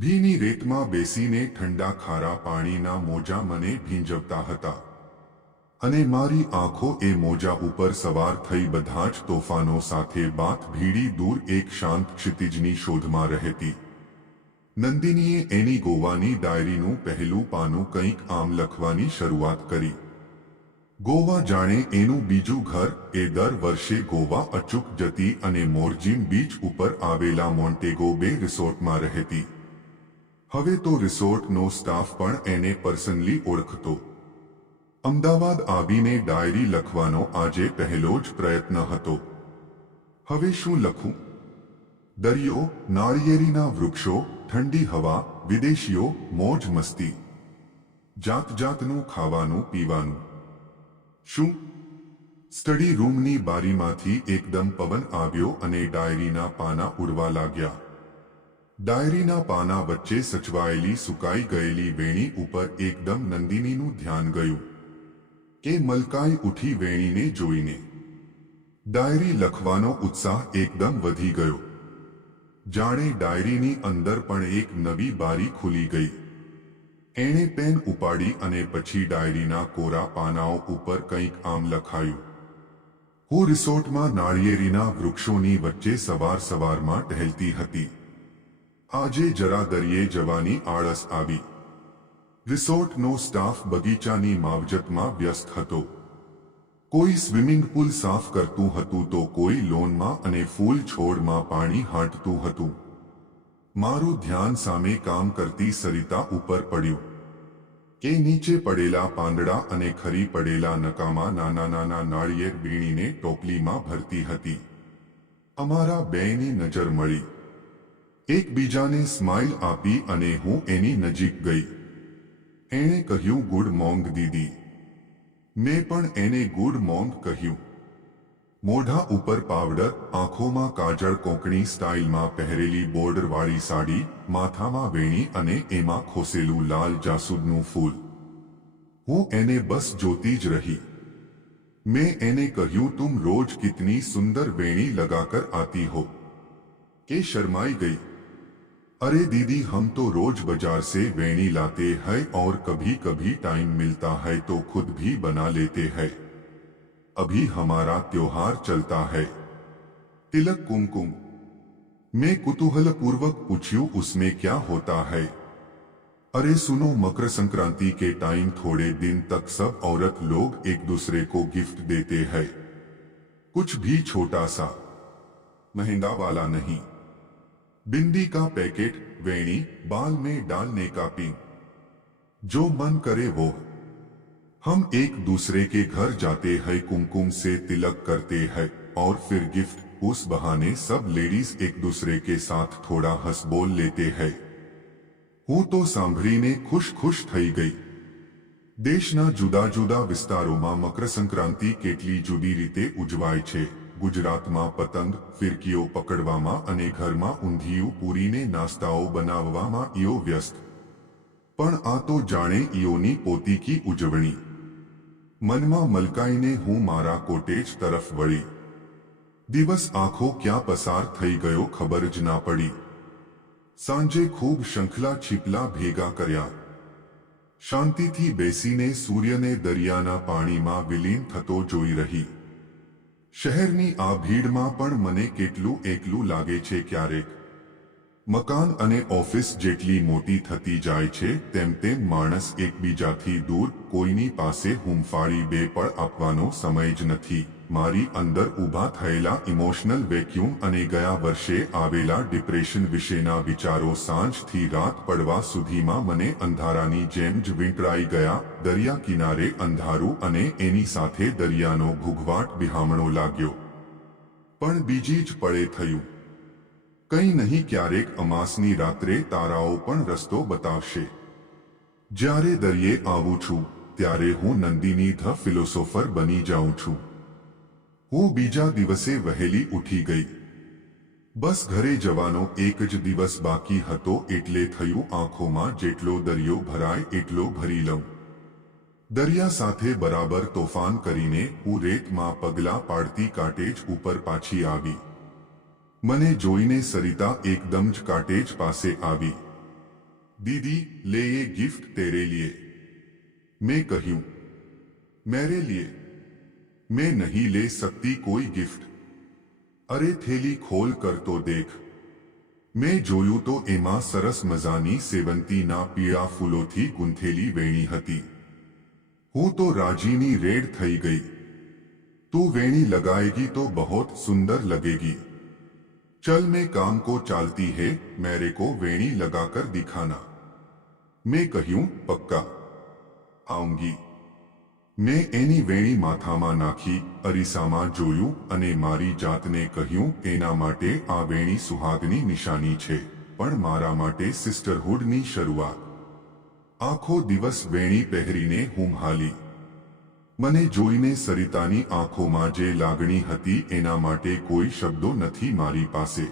ભીની રેતમાં બેસીને ઠંડા ખારા પાણીના મોજા મને ભીંજવતા હતા. અને મારી આંખો એ મોજા ઉપર સવાર થઈ બધા જ તોફાનો સાથે બાથ ભીડી દૂર એક શાંત ક્ષિતિજની શોધમાં રહેતી. નંદિનીએ એની ગોવાની ડાયરીનું પહેલું પાનું કંઈક આમ લખવાની શરૂઆત કરી. ગોવા જાણે એનું બીજું ઘર એ દર વર્ષે ગોવા અચૂક જતી અને મોરજીમ બીચ ઉપર આવેલા મોન્ટેગો બે રિસોર્ટમાં રહેતી. હવે તો રિસોર્ટનો સ્ટાફ પણ એને પર્સનલી ઓળખતો. અમદાવાદ આવીને ડાયરી લખવાનો આજે પહેલો જ પ્રયત્ન હતો. હવે શું લખું? દરિયો, નાળિયેરીના વૃક્ષો, ઠંડી હવા, વિદેશીઓ, મોજ મસ્તી. જાત જાતનું ખાવાનું, પીવાનું. શું? સ્ટડી રૂમની બારીમાંથી એકદમ પવન આવ્યો અને ડાયરીના પાના ઉડવા લાગ્યા. ડાયરીના પાના વચ્ચે સચવાયેલી સુકાઈ ગયેલી વેણી ઉપર એકદમ નંદિનીનું ધ્યાન ગયું કે મલકાઈ ઉઠી વેણીને જોઈને. ડાયરી લખવાનો ઉત્સાહ એકદમ વધી ગયો. જાણે ડાયરીની અંદર પણ એક નવી બારી ખુલી ગઈ. એણે પેન ઉપાડી અને પછી ડાયરીના કોરા પાનાઓ ઉપર કંઈક આમ લખાયું. હું રિસોર્ટમાં નાળિયેરીના વૃક્ષોની વચ્ચે સવાર સવારમાં ટહેલતી હતી. આજે જરા દરિયે જવાની આળસ આવી. રિસોર્ટનો સ્ટાફ બગીચાની માવજતમાં વ્યસ્ત હતો. કોઈ સ્વિમિંગ પુલ સાફ કરતું હતું તો કોઈ લોનમાં અને ફૂલ છોડમાં પાણી હાંટતું હતું. મારું ધ્યાન સામે કામ કરતી સરિતા ઉપર પડ્યું. કે નીચે પડેલા પાંદડા અને ખરી પડેલા નકામા નાના નાના નાળિયેર વીણીને ટોપલીમાં ભરતી હતી. અમારા બેની નજર મળી. એકબીજાને સ્માઇલ આપી અને હું એની નજીક ગઈ. એણે કહ્યું, ગુડ મોંગ દીદી. મેં પણ એને ગુડ મોંગ કહ્યું. મોઢા ઉપર પાવડર, આંખોમાં કાજળ કોંકણી સ્ટાઇલમાં પહેરેલી બોર્ડરવાળી સાડી, માથામાં વેણી અને એમાં ખોસેલું લાલ જાસૂદનું ફૂલ. હું એને બસ જોતી જ રહી. મેં એને કહ્યું તું રોજ કિતની સુંદર વેણી લગાકર આતી હો. કે શરમાઈ ગઈ. अरे दीदी, हम तो रोज बाज़ार से वेणी लाते हैं और कभी कभी टाइम मिलता है तो खुद भी बना लेते हैं। अभी हमारा त्योहार चलता है। तिलक कुमकुम। मैं कुतूहल पूर्वक पूछूँ, उसमें क्या होता है? अरे सुनो, मकर संक्रांति के टाइम थोड़े दिन तक सब औरत लोग एक दूसरे को गिफ्ट देते हैं। कुछ भी छोटा सा, महँगा वाला नहीं। बिंदी का पैकेट वेणी बाल में डालने का पिन जो मन करे वो हम एक दूसरे के घर जाते हैं कुमकुम से तिलक करते हैं और फिर गिफ्ट उस बहाने सब लेडीज एक दूसरे के साथ थोड़ा हंस बोल लेते हैं હું તો સાંભળીને ખુશ ખુશ થઈ ગઈ દેશના જુદા જુદા વિસ્તારોમાં મકર સંક્રાંતિ કેટલી જુદી રીતે ઉજવાય છે ગુજરાતમાં પતંગ ફિરકીઓ પકડવામાં અને ઘરમાં ઊંધિયું પૂરીને નાસ્તાઓ બનાવવામાં ઈઓ વ્યસ્ત પણ આ તો જાણે ઈઓની પોતીકી ઉજવણી મનમાં મલકાઈને હું મારા કોટેજ તરફ વળી દિવસ આખો ક્યાં પસાર થઈ ગયો ખબર જ ના પડી સાંજે ખૂબ શંખલા છીપલા ભેગા કર્યા શાંતિથી બેસીને સૂર્યને દરિયાના પાણીમાં વિલીન થતો જોઈ રહી શહેરની આ ભીડમાં પણ મને કેટલું એકલું લાગે છે ક્યારેક. મકાન અને ઓફિસ જેટલી મોટી થતી જાય છે, તેમ તેમ માણસ એકબીજાથી દૂર, કોઈની પાસે હુંફાળી બે પળ આપવાનો સમય જ નથી. મારી અંદર ઊભા થયેલા ઇમોશનલ વેક્યુમ અને ગયા વર્ષે આવેલા ડિપ્રેશન વિશેના વિચારો સાંજથી રાત પડવા સુધીમાં મને અંધારાની જેમ જ વીંટળાઈ ગયા. દરિયા કિનારે અંધારું અને એની સાથે દરિયાનો ઘૂઘવાટ બિહામણો લાગ્યો. પણ બીજી જ પળે થયું. કંઈ નહીં, ક્યારેક અમાસની રાત્રે તારાઓ પણ રસ્તો બતાવશે. જ્યારે દરિયે આવું છું, ત્યારે હું નંદિની ધ ફિલોસોફર બની જાઉં છું. હું બીજા દિવસે વહેલી ઉઠી ગઈ. બસ ઘરે જવાનો એક જ દિવસ બાકી હતો એટલે થયું આંખોમાં જેટલો દરિયો ભરાય એટલો ભરી લઉં. દરિયા સાથે બરાબર તોફાન કરીને હું રેતમાં પગલા પાડતી કાટેજ ઉપર પાછી આવી. મને જોઈને સરિતા એકદમ જ કાટેજ પાસે આવી. દીદી, લે એ ગિફ્ટ તેરે લીએ મેં કહ્યું. મેરે લીએ मैं नहीं ले सकती कोई गिफ्ट અરે થેલી ખોલ કરતો દેખ મેં જોયું તો એમાં સરસ મજાની સેવંતીના પીળા ફૂલોથી ગૂંથેલી વેણી હતી હું તો રાજીની રેડ થઈ ગઈ તું વેણી લગાએગી તો બહોત સુંદર लगेगी चल मैं काम को चालती है मेरे को वेणी लगाकर दिखाना મેં કહ્યું પક્કા આઉંગી મેં એની વેણી માથામાં નાખી અરીસામાં જોયું અને મારી જાતને કહ્યું, એના માટે આ વેણી સુહાગની નિશાની છે, પણ મારા માટે સિસ્ટરહુડની શરૂઆત. આખો દિવસ વેણી પહેરીને હું હાલી. મને જોઈને સરિતાની આંખોમાં જે લાગણી હતી એના માટે કોઈ શબ્દો નથી મારી પાસે.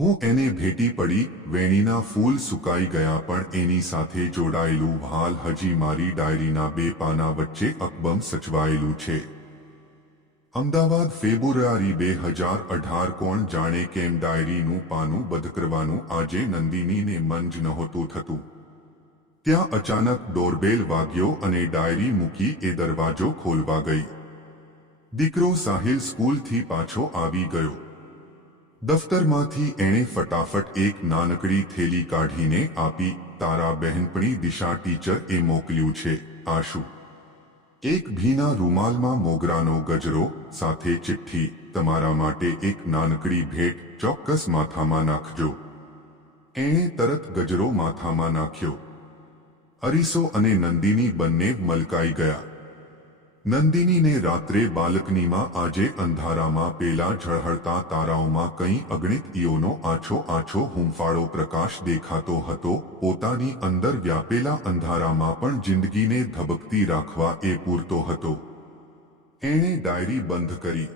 હું એને ભેટી પડી, વેણીના ફૂલ સુકાઈ ગયા પણ એની સાથે જોડાયેલું હાલ હજી મારી ડાયરીના બે પાના વચ્ચે અકબમ સચવાયેલું છે. અમદાવાદ ફેબ્રુઆરી બે હજાર અઢાર કોણ જાણે કેમ ડાયરીનું પાનું બધ કરવાનું આજે નંદિનીને મન જ નહોતું થતું. ત્યાં અચાનક ડોરબેલ વાગ્યો અને ડાયરી મૂકી એ દરવાજો ખોલવા ગઈ. દીકરો સાહિલ સ્કૂલથી પાછો આવી ગયો. દફતરમાંથી એણે ફટાફટ એક નાનકડી થેલી કાઢીને આપી, તારા બહેનપણી દિશા ટીચર એ મોકલ્યું છે, આશુ. એક ભીના રૂમાલમાં મોગરાનો ગજરો, સાથે ચિઠ્ઠી, તમારા માટે એક નાનકડી ભેટ ચોક્કસ માથામાં નાખજો. એણે તરત ગજરો માથામાં નાખ્યો. અરીસો અને નંદિની બંને મલકાઈ ગયા. નંદિનીને રાત્રે બાલકનીમાં આજે અંધારામાં પેલા ઝળહળતા તારાઓમાં કંઈ અગણિત ઈઓનો આછો આછો હુંફાળો પ્રકાશ દેખાતો હતો, પોતાની અંદર વ્યાપેલા અંધારામાં પણ જિંદગીને ધબકતી રાખવા એ પૂરતો હતો. એણે ડાયરી બંધ કરી.